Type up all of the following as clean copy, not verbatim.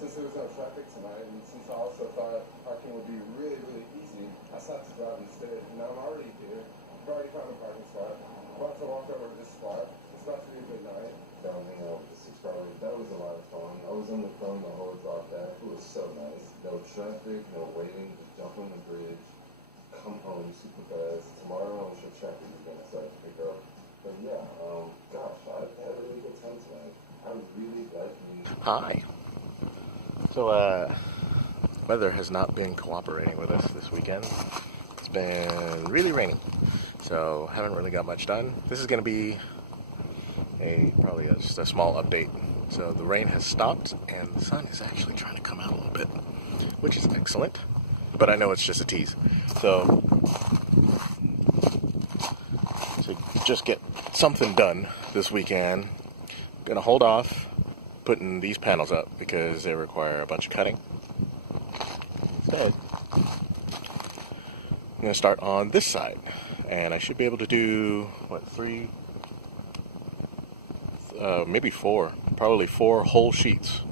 since there was no traffic tonight, and since I also thought parking would be really, really easy, I stopped to drive instead. And I'm already here. I've already found a parking spot. I'm about to walk over to this spot. It's about to be a good night. Down hanging out with the 6-hour. That was a lot of fun. I was on the phone the whole drive back. It was so nice. No traffic, no waiting. Just jump on the bridge. Come home super fast. Tomorrow I'm sure traffic is gonna start to pick up. But yeah, gosh, I had a really good time tonight. I really like music. Hi. So, weather has not been cooperating with us this weekend. It's been really rainy, so haven't really got much done. This is going to be probably just a small update. So the rain has stopped, and the sun is actually trying to come out a little bit, which is excellent. But I know it's just a tease. So to just get something done this weekend, I'm gonna hold off putting these panels up because they require a bunch of cutting. Instead, I'm going to start on this side, and I should be able to do, maybe 4, probably 4 whole sheets,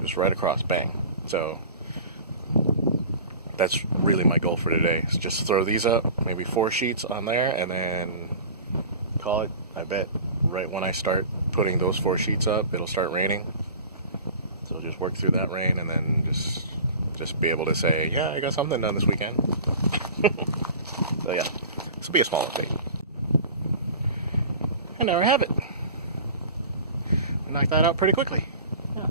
just right across, bang. So that's really my goal for today, is just throw these up, maybe 4 sheets on there, and then call it. I bet right when I start putting those 4 sheets up, it'll start raining. So just work through that rain, and then just be able to say, yeah, I got something done this weekend. So yeah, this will be a small update. And there I have it. Knocked that out pretty quickly. Yeah.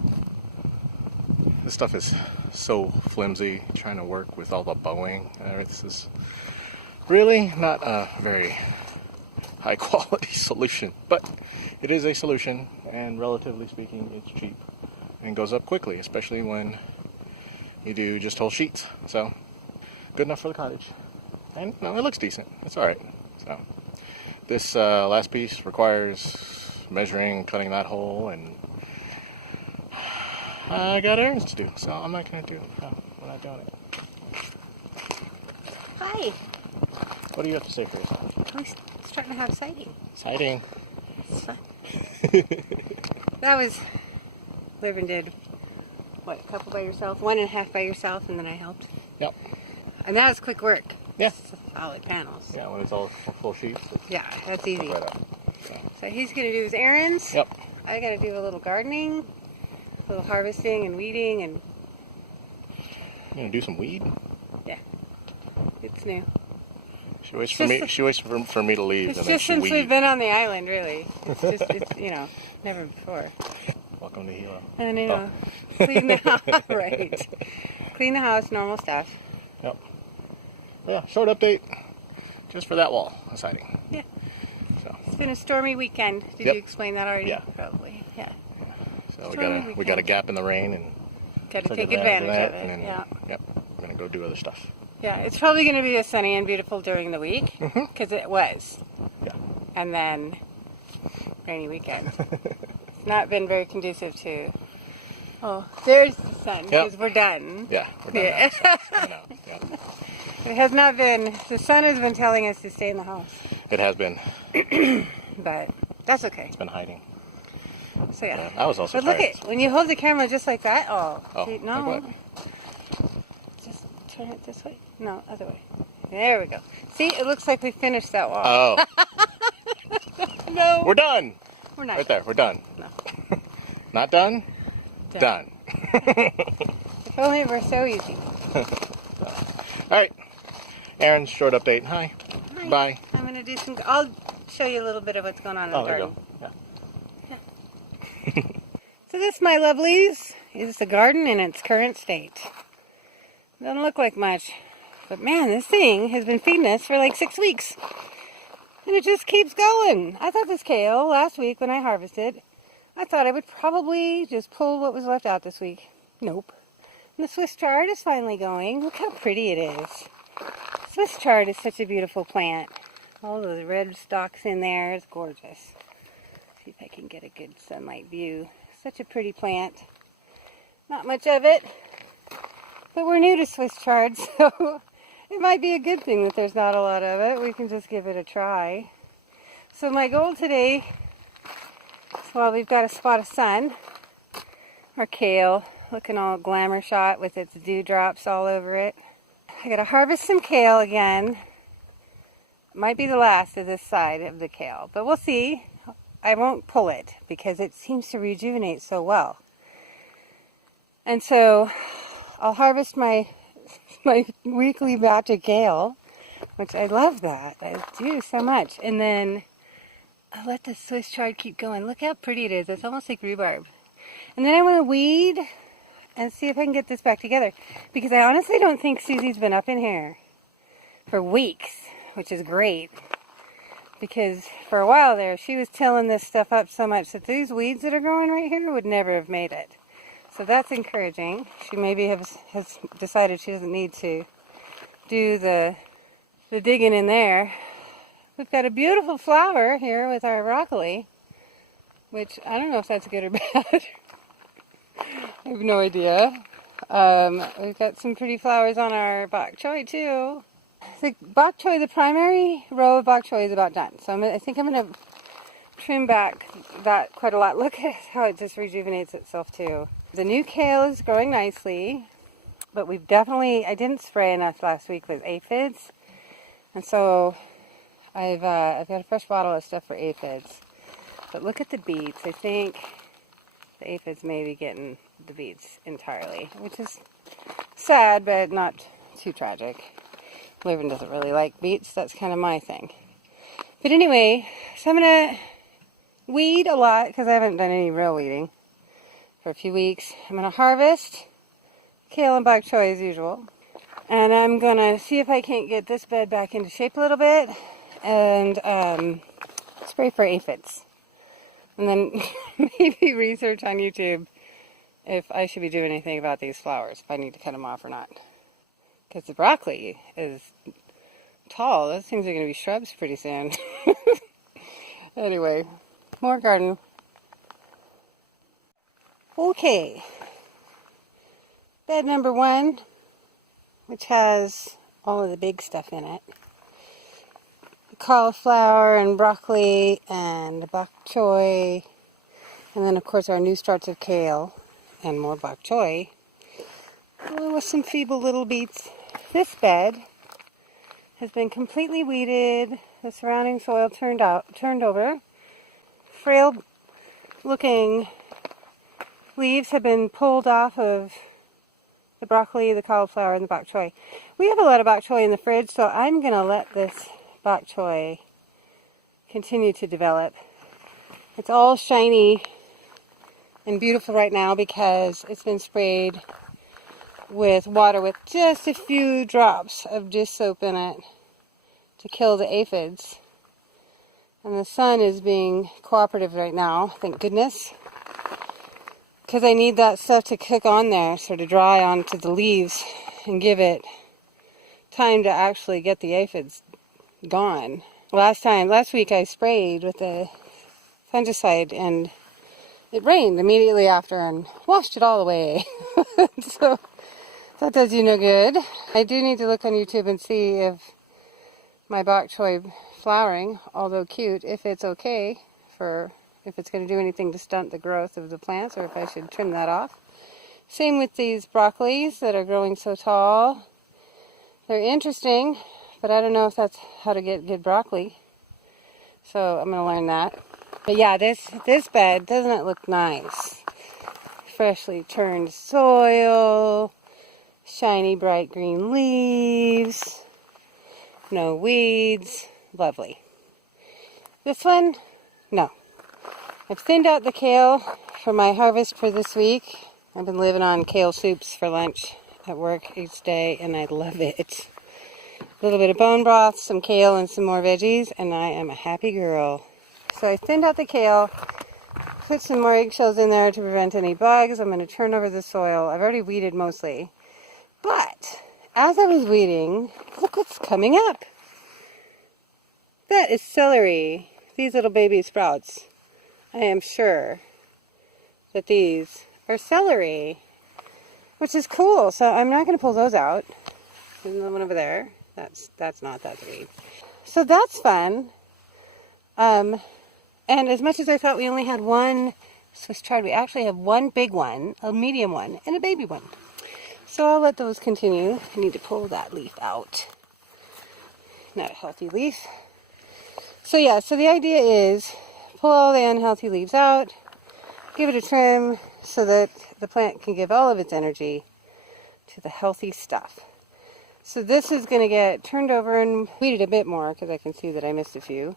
This stuff is so flimsy, trying to work with all the bowing. This is really not a very high quality solution, but it is a solution, and relatively speaking, it's cheap and goes up quickly, especially when you do just whole sheets. So good enough for the cottage, and no, it looks decent. It's all right. So this last piece requires measuring, cutting that hole, and I got errands to do, so I'm not going to do it. No, I'm not doing it. Hi. What do you have to say for yourself? I'm starting to have sighting. Sighting. It's fun. That was, Livin did, what, a couple by yourself? 1.5 by yourself, and then I helped. Yep. And that was quick work. Yeah. It's solid panels. Yeah, when it's all full sheets. Yeah, that's easy. Right up. So he's going to do his errands. Yep. I got to do a little gardening, a little harvesting and weeding, and You gonna do some weed? yeah, it's new. She waits for me. She waits for me to leave, It's and then just she since weeds. we've been on the island, really. It's just, it's never before. Welcome to Hilo. I know. Clean the house, right? Clean the house, normal stuff. Yep. Yeah, short update, just for that wall siding. Yeah. So It's been a stormy weekend. Did Yep. you explain that already? Yeah. Probably. Yeah. So Stormy we got a gap in the rain, and Got to took take advantage that, of it. and then, Yeah. Yep. We're gonna go do other stuff. Yeah. It's probably going to be sunny and beautiful during the week because it was, Yeah. and then rainy weekend. It's not been very conducive to. Oh, there's the sun because we're done. Yeah. We're done. Yeah. Now, so, I know. Yeah. It has not been. The sun has been telling us to stay in the house, It has been. but that's okay. It's been hiding. So yeah. I was also But look tired. at when you hold the camera just like that. Oh, see, no. Like what? Just turn it this way. No, other way. There we go. See, it looks like we finished that wall. Oh, No, we're done. we're not. Right there, we're done. No. Not done? Done. If only it were so easy. All right. Aaron's short update. Hi. Hi. Bye. I'm gonna do some. I'll show you a little bit of what's going on in the There you garden. go. So this, my lovelies, is the garden in its current state. Doesn't look like much, but man, this thing has been feeding us for like 6 weeks. And it just keeps going. I thought this kale, last week when I harvested, I thought I would probably just pull what was left out this week. Nope. And the Swiss chard is finally going. Look how pretty it is. Swiss chard is such a beautiful plant. All those red stalks in there, it's gorgeous. See if I can get a good sunlight view. Such a pretty plant. Not much of it, but we're new to Swiss chard, so it might be a good thing that there's not a lot of it. We can just give it a try. So my goal today, while we've got a spot of sun, our kale, looking all glamour shot with its dewdrops all over it. I gotta harvest some kale again. Might be the last of this side of the kale, but we'll see. I won't pull it because it seems to rejuvenate so well. And so I'll harvest my weekly batch of kale, which I love that. I do so much. And then I'll let the Swiss chard keep going. Look how pretty it is. It's almost like rhubarb. And then I want to weed and see if I can get this back together. Because I honestly don't think Susie's been up in here for weeks, which is great. Because for a while there, she was tilling this stuff up so much that these weeds that are growing right here would never have made it. So that's encouraging. She maybe has decided she doesn't need to do the digging in there. We've got a beautiful flower here with our broccoli, which I don't know if that's good or bad. I have no idea. We've got some pretty flowers on our bok choy too. The bok choy, the primary row of bok choy is about done. So I think I'm going to trim back that quite a lot. Look at how it just rejuvenates itself too. The new kale is growing nicely, but we've definitely, I didn't spray enough last week with aphids. And so I've got a fresh bottle of stuff for aphids. But look at the beets. I think the aphids may be getting the beets entirely, which is sad, but not too tragic. Leuven doesn't really like beets. That's kind of my thing. But anyway, so I'm going to weed a lot because I haven't done any real weeding for a few weeks. I'm going to harvest kale and bok choy as usual. And I'm going to see if I can't get this bed back into shape a little bit and spray for aphids. And then maybe research on YouTube if I should be doing anything about these flowers, if I need to cut them off or not. Because the broccoli is tall. Those things are going to be shrubs pretty soon. Anyway, more garden. Okay. Bed number 1, which has all of the big stuff in it. The cauliflower and broccoli and bok choy. And then, of course, our new starts of kale and more bok choy. With some feeble little beets. This bed has been completely weeded, the surrounding soil turned over. Frail looking leaves have been pulled off of the broccoli, the cauliflower, and the bok choy. We have a lot of bok choy in the fridge, so I'm going to let this bok choy continue to develop. It's all shiny and beautiful right now because it's been sprayed with water with just a few drops of dish soap in it to kill the aphids. And the sun is being cooperative right now, thank goodness. Because I need that stuff to cook on there, so to dry onto the leaves and give it time to actually get the aphids gone. Last week I sprayed with the fungicide and it rained immediately after and washed it all away. So that does you no good. I do need to look on YouTube and see if my bok choy flowering, although cute, if it's okay if it's going to do anything to stunt the growth of the plants or if I should trim that off. Same with these broccolis that are growing so tall. They're interesting, but I don't know if that's how to get good broccoli. So I'm going to learn that. But yeah, this bed, doesn't it look nice? Freshly turned soil, shiny bright green leaves, no weeds, lovely. This one, no. I've thinned out the kale for my harvest for this week. I've been living on kale soups for lunch at work each day, and I love it. A little bit of bone broth, some kale, and some more veggies, and I am a happy girl. So I thinned out the kale, put some more eggshells in there to prevent any bugs. I'm going to turn over the soil. I've already weeded mostly. But as I was weeding, look what's coming up. That is celery. These little baby sprouts. I am sure that these are celery, which is cool. So I'm not going to pull those out. There's another one over there. That's not that weed. So that's fun. And as much as I thought we only had one Swiss chard. We actually have one big one, a medium one, and a baby one. So I'll let those continue. I need to pull that leaf out. Not a healthy leaf. So yeah, so the idea is pull all the unhealthy leaves out, give it a trim so that the plant can give all of its energy to the healthy stuff. So this is going to get turned over and weeded a bit more because I can see that I missed a few.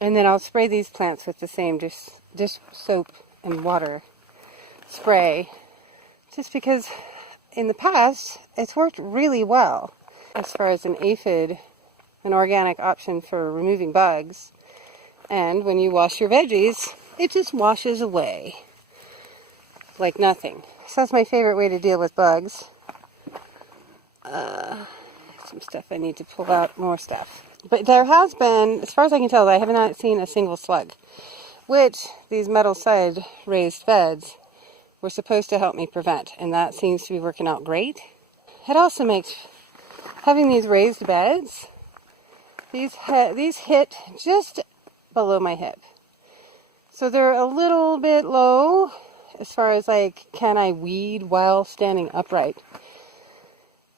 And then I'll spray these plants with the same dish soap and water spray, just because in the past it's worked really well as far as an aphid, an organic option for removing bugs. And when you wash your veggies, it just washes away like nothing. So that's my favorite way to deal with bugs. Some stuff I need to pull out, more stuff. But there has been, as far as I can tell, I have not seen a single slug, which these metal side raised beds were supposed to help me prevent, and that seems to be working out great. It also makes having these raised beds, these hit just below my hip. So they're a little bit low as far as like, can I weed while standing upright?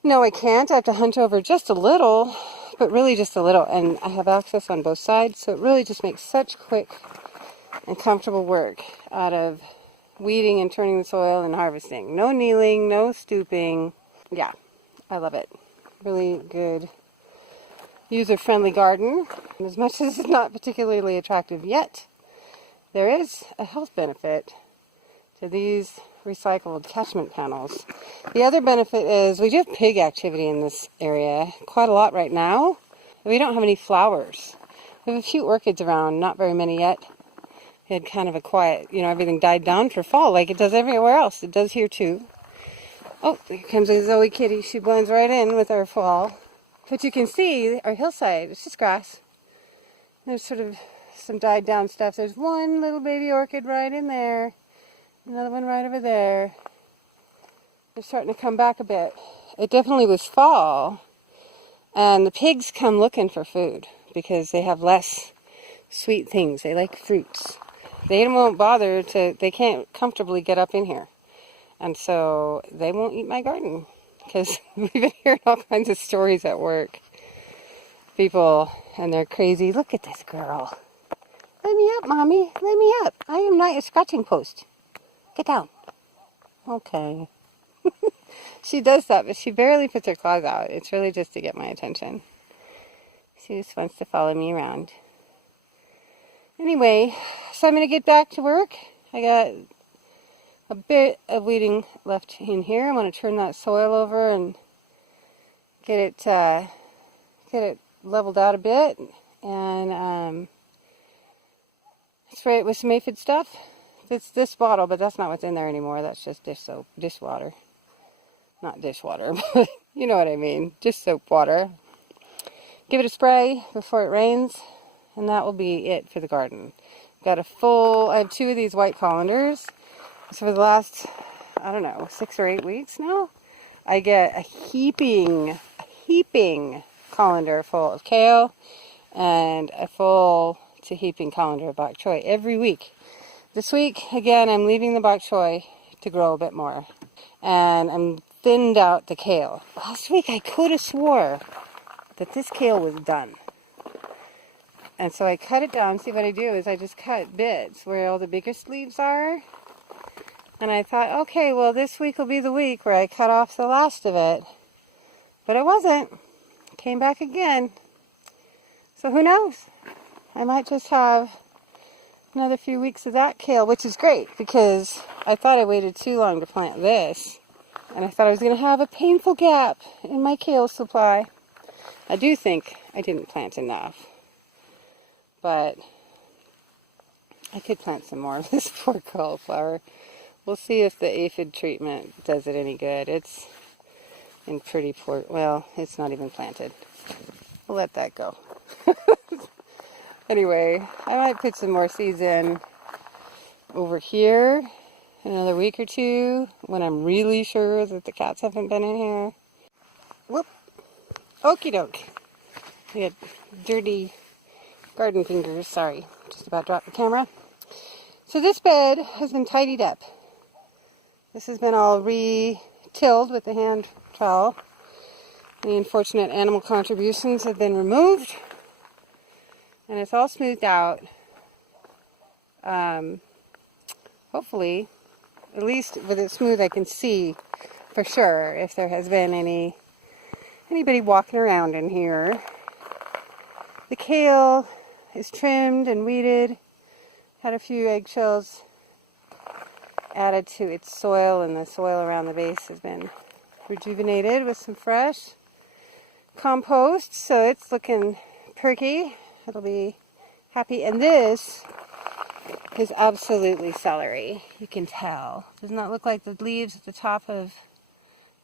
No, I can't. I have to hunch over just a little, but really just a little. And I have access on both sides, so it really just makes such quick and comfortable work out of weeding and turning the soil and harvesting. No kneeling, no stooping. Yeah, I love it. Really good, user-friendly garden. And as much as it's not particularly attractive yet, there is a health benefit to these recycled catchment panels. The other benefit is we do have pig activity in this area, quite a lot right now. We don't have any flowers. We have a few orchids around, not very many yet. We had kind of a quiet, everything died down for fall like it does everywhere else. It does here too. Oh, here comes a Zoe kitty. She blends right in with our fall. But you can see our hillside, it's just grass. There's sort of some died down stuff. There's one little baby orchid right in there. Another one right over there. They're starting to come back a bit. It definitely was fall. And the pigs come looking for food because they have less sweet things. They like fruits. They won't bother they can't comfortably get up in here. And so they won't eat my garden because we've been hearing all kinds of stories at work. People, and they're crazy. Look at this girl. Let me up, Mommy. Let me up. I am not your scratching post. Get down. Okay. She does that, but she barely puts her claws out. It's really just to get my attention. She just wants to follow me around. Anyway, so I'm going to get back to work. I got a bit of weeding left in here. I'm going to turn that soil over and get it leveled out a bit, and spray it with some aphid stuff. It's this bottle, but that's not what's in there anymore. That's just dish soap, dishwater. Not dishwater, but you know what I mean. Just soap water. Give it a spray before it rains, and that will be it for the garden. I have 2 of these white colanders. So for the last, 6 or 8 weeks now, I get a heaping colander full of kale and a full to heaping colander of bok choy every week. This week, again, I'm leaving the bok choy to grow a bit more. And I'm thinned out the kale. Last week, I could have swore that this kale was done. And so I cut it down. See, what I do is I just cut bits where all the biggest leaves are. And I thought, okay, well, this week will be the week where I cut off the last of it. But it wasn't. It came back again. So who knows? I might just have another few weeks of that kale, which is great because I thought I waited too long to plant this. And I thought I was going to have a painful gap in my kale supply. I do think I didn't plant enough. But I could plant some more of this poor cauliflower. We'll see if the aphid treatment does it any good. It's in pretty poor, well, it's not even planted. We'll let that go. Anyway, I might put some more seeds in over here in another week or two when I'm really sure that the cats haven't been in here. Whoop. Okie doke. I got dirty garden fingers. Sorry. Just about dropped the camera. So this bed has been tidied up. This has been all re-tilled with the hand trowel. The unfortunate animal contributions have been removed. And it's all smoothed out. Hopefully, at least with it smooth, I can see for sure if there has been anybody walking around in here. The kale is trimmed and weeded. Had a few eggshells added to its soil, and the soil around the base has been rejuvenated with some fresh compost, so it's looking perky. It'll be happy. And this is absolutely celery. You can tell. Doesn't that look like the leaves at the top of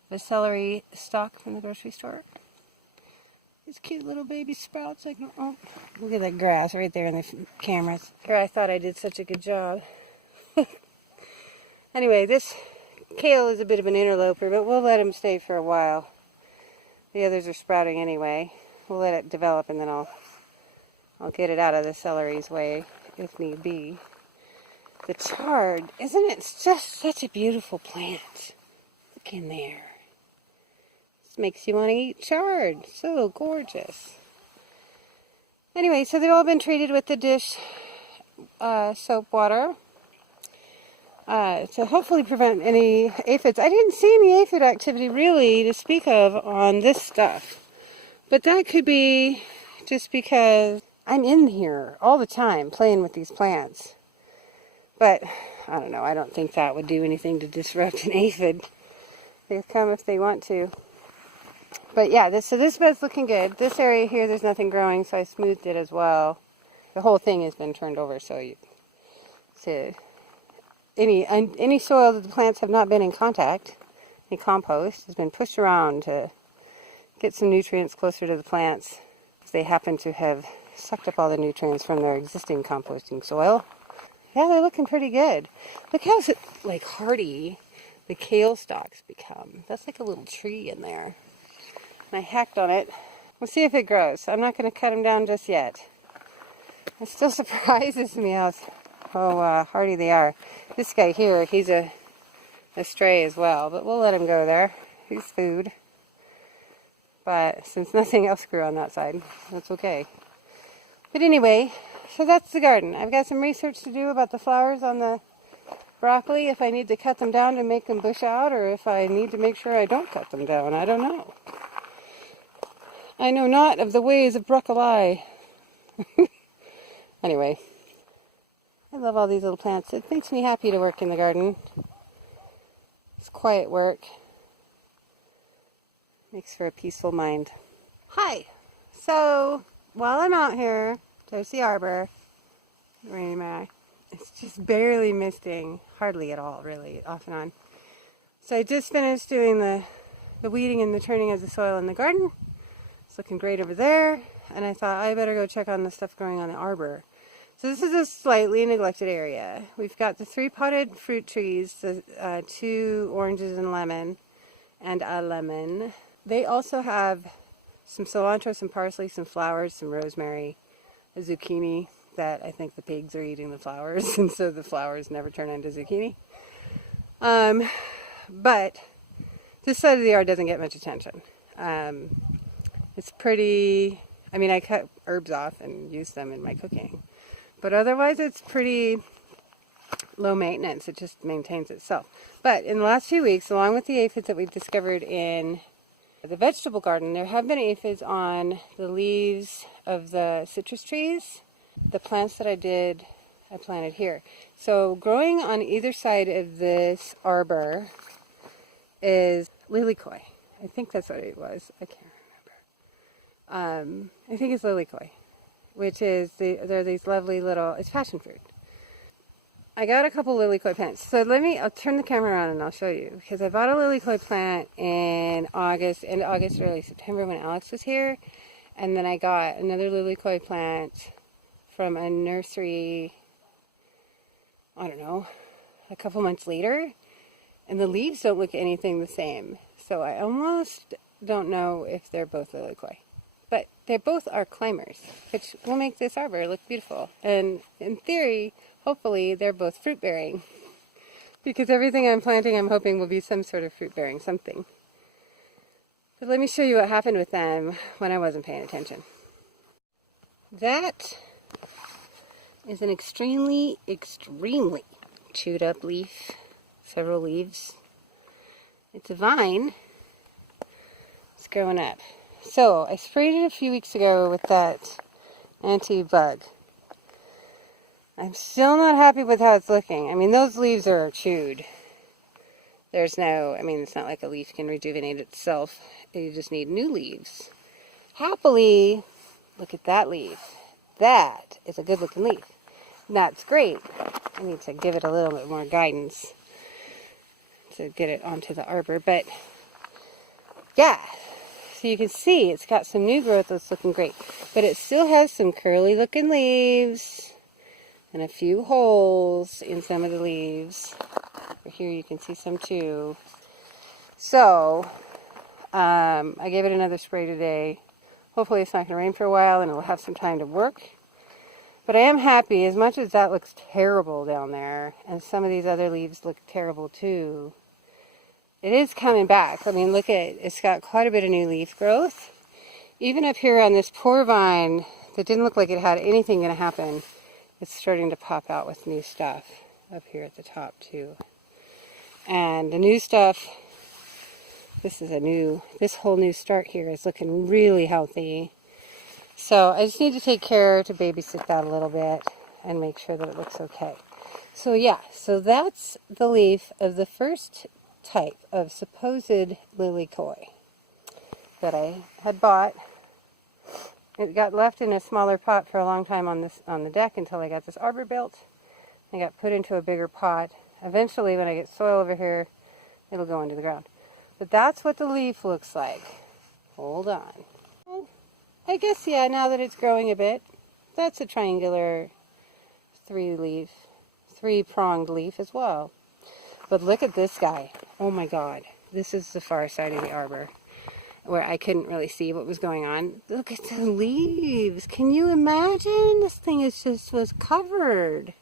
the celery stalk from the grocery store? These cute little baby sprouts. Oh, look at that grass right there in the cameras. Here, I thought I did such a good job. Anyway, this kale is a bit of an interloper, but we'll let him stay for a while. The others are sprouting anyway. We'll let it develop, and then I'll get it out of the celery's way if need be. The chard, isn't it just such a beautiful plant? Look in there. This makes you want to eat chard. So gorgeous. Anyway, so they've all been treated with the dish soap water to hopefully prevent any aphids. I didn't see any aphid activity really to speak of on this stuff. But that could be just because I'm in here all the time playing with these plants. But, I don't know, I don't think that would do anything to disrupt an aphid. They come if they want to. But yeah, so this bed's looking good. This area here, there's nothing growing, so I smoothed it as well. The whole thing has been turned over, so any soil that the plants have not been in contact, any compost, has been pushed around to get some nutrients closer to the plants. They happen to have sucked up all the nutrients from their existing composting soil. Yeah, they're looking pretty good. Look how like hardy the kale stalks become. That's like a little tree in there. And I hacked on it. We'll see if it grows. I'm not going to cut them down just yet. It still surprises me how hardy they are. This guy here, he's a stray as well, but we'll let him go there. He's food. But since nothing else grew on that side, that's okay. But anyway, so that's the garden. I've got some research to do about the flowers on the broccoli, if I need to cut them down to make them bush out, or if I need to make sure I don't cut them down. I don't know. I know not of the ways of broccoli. Anyway, I love all these little plants. It makes me happy to work in the garden. It's quiet work. Makes for a peaceful mind. Hi! So, while I'm out here, there's the arbor. Right in my eye. It's just barely misting. Hardly at all, really, off and on. So I just finished doing the weeding and the turning of the soil in the garden. It's looking great over there. And I thought I better go check on the stuff growing on the arbor. So this is a slightly neglected area. We've got the 3 potted fruit trees, the 2 oranges and lemon, and a lemon. They also have some cilantro, some parsley, some flowers, some rosemary, a zucchini that I think the pigs are eating the flowers, and so the flowers never turn into zucchini. But this side of the yard doesn't get much attention. It's pretty, I mean, I cut herbs off and use them in my cooking. But otherwise, it's pretty low maintenance. It just maintains itself. But in the last few weeks, along with the aphids that we've discovered in the vegetable garden, there have been aphids on the leaves of the citrus trees, the plants that I planted here. So growing on either side of this arbor is lilikoi. I think that's what it was. I can't remember. I think it's lilikoi, which is, they're these lovely little, it's passion fruit. I got a couple lilikoi plants. So I'll turn the camera around and I'll show you. Because I bought a lilikoi plant in August, early September when Alex was here. And then I got another lilikoi plant from a nursery, I don't know, a couple months later. And the leaves don't look anything the same. So I almost don't know if they're both lilikoi. But they both are climbers, which will make this arbor look beautiful. And in theory, hopefully they're both fruit bearing. Because everything I'm planting, I'm hoping will be some sort of fruit bearing something. But let me show you what happened with them when I wasn't paying attention. That is an extremely chewed up leaf. Several leaves. It's a vine. It's growing up. So I sprayed it a few weeks ago with that anti-bug. I'm still not happy with how it's looking. I mean, those leaves are chewed. There's no, I mean, it's not like a leaf can rejuvenate itself. You just need new leaves. Happily, look at that leaf. That is a good looking leaf. That's great. I need to give it a little bit more guidance to get it onto the arbor. But yeah, so you can see it's got some new growth that's looking great. But it still has some curly looking leaves and a few holes in some of the leaves. Over here you can see some too. So I gave it another spray today. Hopefully it's not going to rain for a while and it'll have some time to work. But I am happy, as much as that looks terrible down there, and some of these other leaves look terrible too, it is coming back. I mean, look at it. It's got quite a bit of new leaf growth. Even up here on this poor vine that didn't look like it had anything going to happen, it's starting to pop out with new stuff up here at the top too. And the new stuff, this whole new start here is looking really healthy. So I just need to take care to babysit that a little bit and make sure that it looks okay. So yeah, so that's the leaf of the first type of supposed lilikoi that I had bought. It got left in a smaller pot for a long time on the deck until I got this arbor built. I got put into a bigger pot. Eventually, when I get soil over here, it'll go into the ground. But that's what the leaf looks like. Hold on. I guess, yeah, now that it's growing a bit, that's a triangular three-pronged leaf as well. But look at this guy. Oh my God. This is the far side of the arbor where I couldn't really see what was going on. Look at the leaves. Can you imagine? This thing was covered.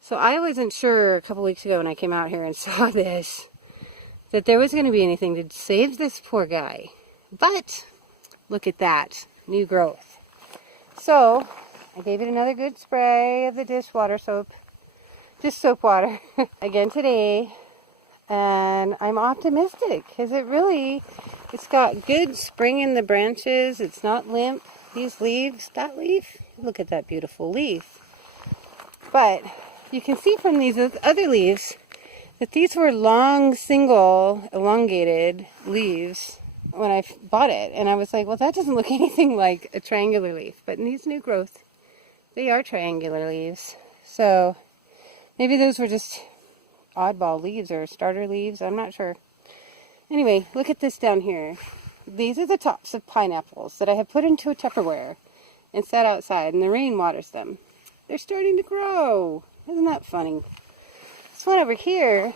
So I wasn't sure a couple weeks ago when I came out here and saw this that there was going to be anything to save this poor guy. But look at that, new growth. So I gave it another good spray of the dishwater soap, just soap water, again today. And I'm optimistic because it's got good spring in the branches. It's not limp. These leaves, that leaf, look at that beautiful leaf. But you can see from these other leaves that these were long, single, elongated leaves when I bought it. And I was like, well, that doesn't look anything like a triangular leaf. But in these new growth, they are triangular leaves. So maybe those were just oddball leaves or starter leaves. I'm not sure. Anyway, look at this down here. These are the tops of pineapples that I have put into a Tupperware and set outside, and the rain waters them. They're starting to grow. Isn't that funny? This one over here,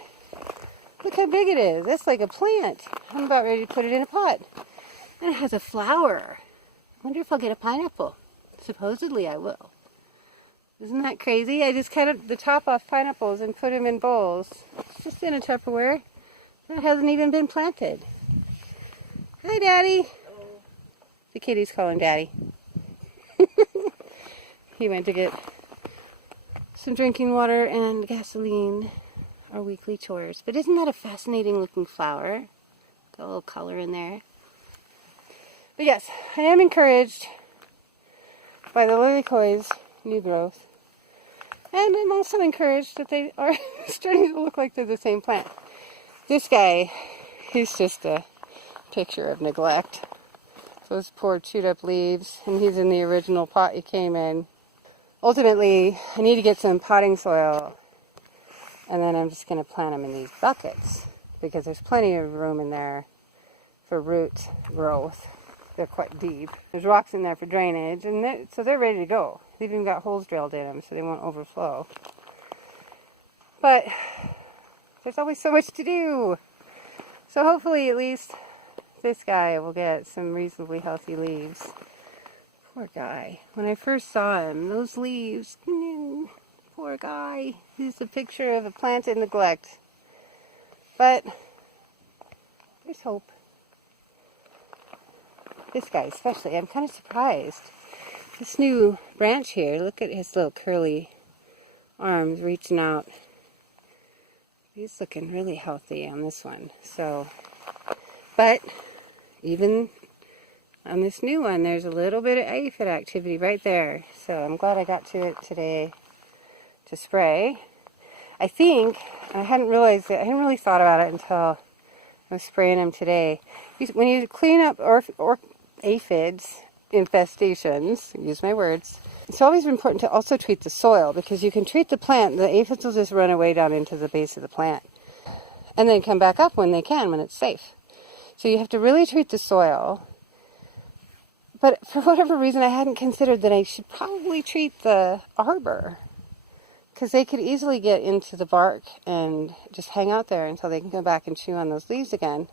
look how big it is. That's like a plant. I'm about ready to put it in a pot. And it has a flower. I wonder if I'll get a pineapple. Supposedly I will. Isn't that crazy? I just cut the top off pineapples and put them in bowls. It's just in a Tupperware. That hasn't even been planted. Hi, Daddy. Hello. The kitty's calling Daddy. He went to get some drinking water and gasoline, our weekly chores. But isn't that a fascinating looking flower? Got a little color in there. But yes, I am encouraged by the lilikoi's new growth. And I'm also encouraged that they are starting to look like they're the same plant. This guy, he's just a picture of neglect. Those poor chewed up leaves, and he's in the original pot he came in. Ultimately, I need to get some potting soil, and then I'm just going to plant them in these buckets because there's plenty of room in there for root growth. They're quite deep. There's rocks in there for drainage, and so they're ready to go. They've even got holes drilled in them so they won't overflow. But there's always so much to do. So hopefully at least this guy will get some reasonably healthy leaves. Poor guy. When I first saw him, those leaves, Poor guy. He's a picture of a plant in neglect. But there's hope. This guy especially, I'm kind of surprised. This new branch here, look at his little curly arms reaching out. He's looking really healthy on this one. So, but even on this new one, there's a little bit of aphid activity right there. So I'm glad I got to it today to spray. I think, I hadn't realized it, I hadn't really thought about it until I was spraying them today. When you clean up or aphids infestations, use my words, it's always important to also treat the soil, because you can treat the plant, the aphids will just run away down into the base of the plant and then come back up when they can, when it's safe. So you have to really treat the soil. But for whatever reason, I hadn't considered that I should probably treat the arbor, because they could easily get into the bark and just hang out there until they can come back and chew on those leaves again.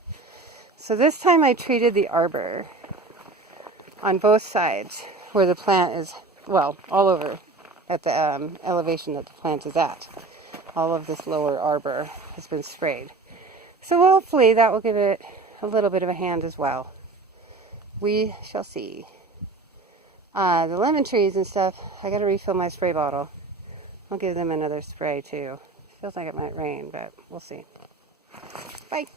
So this time I treated the arbor on both sides where the plant is, well, all over at the elevation that the plant is at. All of this lower arbor has been sprayed. So hopefully that will give it a little bit of a hand as well. We shall see. The lemon trees and stuff, I got to refill my spray bottle. I'll give them another spray too. Feels like it might rain, but we'll see. Bye.